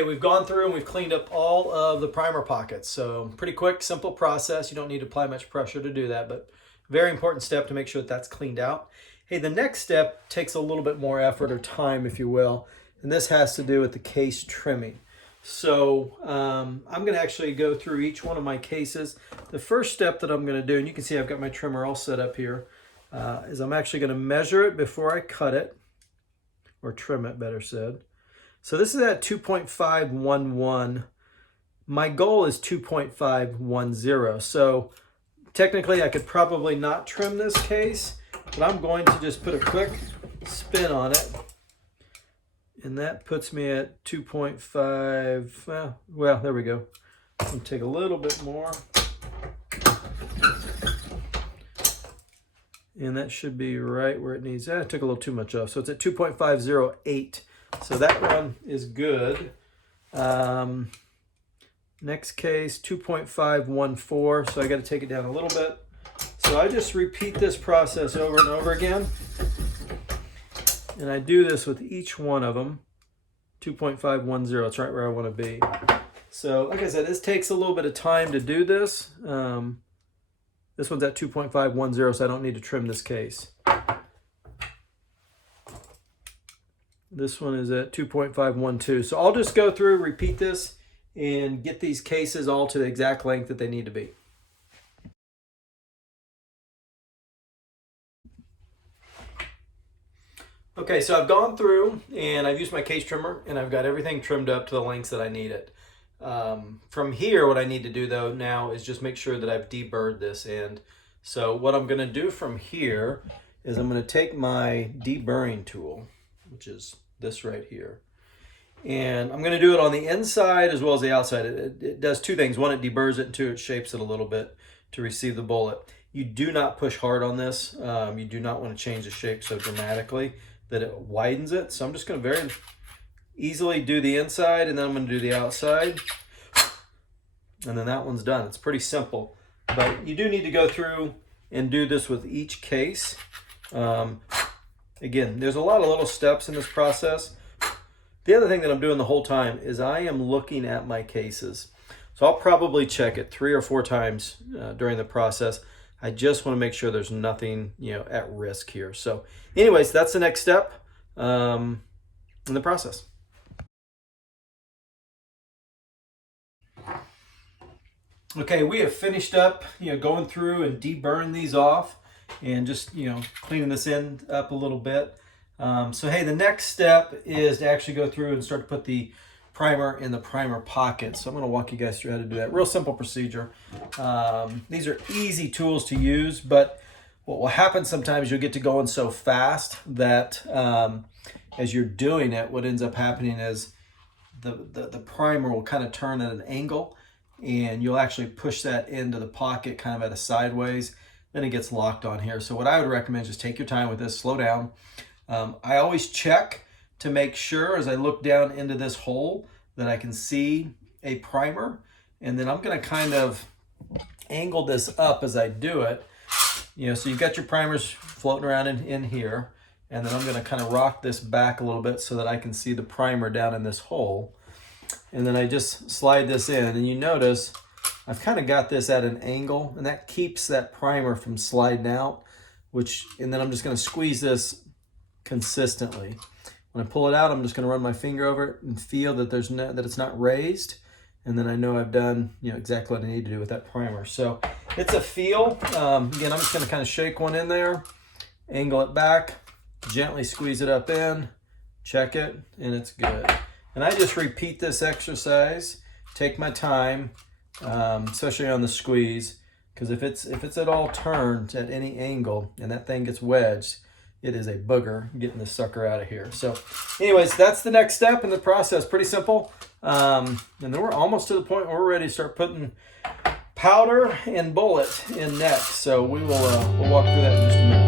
Okay, we've gone through and we've cleaned up all of the primer pockets. So pretty quick, simple process. You don't need to apply much pressure to do that, but very important step to make sure that that's cleaned out. Hey, the next step takes a little bit more effort or time, if you will, and this has to do with the case trimming. So I'm going to actually go through each one of my cases. The first step that I'm going to do, and you can see I've got my trimmer all set up here, is I'm actually going to measure it before I cut it, or trim it, better said. So this is at 2.511. My goal is 2.510. So technically I could probably not trim this case, but I'm going to just put a quick spin on it. And that puts me at 2.5, well, there we go. I'm gonna take a little bit more. And that should be right where it needs. I took a little too much off. So it's at 2.508. So that one is good. Next case, 2.514. So I got to take it down a little bit. So I just repeat this process over and over again. And I do this with each one of them. 2.510, it's right where I want to be. So like I said, this takes a little bit of time to do this. This one's at 2.510, so I don't need to trim this case. This one is at 2.512. So I'll just go through, repeat this, and get these cases all to the exact length that they need to be. Okay, so I've gone through and I've used my case trimmer and I've got everything trimmed up to the lengths that I need it. From here, what I need to do though now is just make sure that I've deburred this end. So what I'm gonna do from here is I'm gonna take my deburring tool, which is this right here. And I'm gonna do it on the inside as well as the outside. It does two things. One, it deburrs it, and two, it shapes it a little bit to receive the bullet. You do not push hard on this. You do not wanna change the shape so dramatically that it widens it. So I'm just gonna very easily do the inside and then I'm gonna do the outside. And then that one's done. It's pretty simple, but you do need to go through and do this with each case. Again, there's a lot of little steps in this process. The other thing that I'm doing the whole time is I am looking at my cases. So I'll probably check it 3 or 4 times during the process. I just want to make sure there's nothing, at risk here. So anyways, that's the next step in the process. Okay, we have finished up, going through and deburring these off and just, cleaning this end up a little bit. So hey, the next step is to actually go through and start to put the primer in the primer pocket. So I'm going to walk you guys through how to do that. Real simple procedure. These are easy tools to use, but what will happen sometimes, you'll get to going so fast that as you're doing it, what ends up happening is the primer will kind of turn at an angle and you'll actually push that into the pocket kind of at a sideways. Then it gets locked on here. So what I would recommend is just take your time with this, slow down. I always check to make sure as I look down into this hole that I can see a primer. And then I'm gonna kind of angle this up as I do it. So you've got your primers floating around in here. And then I'm gonna kind of rock this back a little bit so that I can see the primer down in this hole. And then I just slide this in and you notice I've kind of got this at an angle and that keeps that primer from sliding out, and then I'm just gonna squeeze this consistently. When I pull it out, I'm just going to run my finger over it and feel that that it's not raised, and then I know I've done exactly what I need to do with that primer. So it's a feel. Again, I'm just going to kind of shake one in there, angle it back, gently squeeze it up in, check it, and it's good. And I just repeat this exercise, take my time, especially on the squeeze, because if it's at all turned at any angle and that thing gets wedged, it is a booger getting this sucker out of here. So anyways, that's the next step in the process. Pretty simple. And then we're almost to the point where we're ready to start putting powder and bullet in next. So we'll walk through that in just a minute.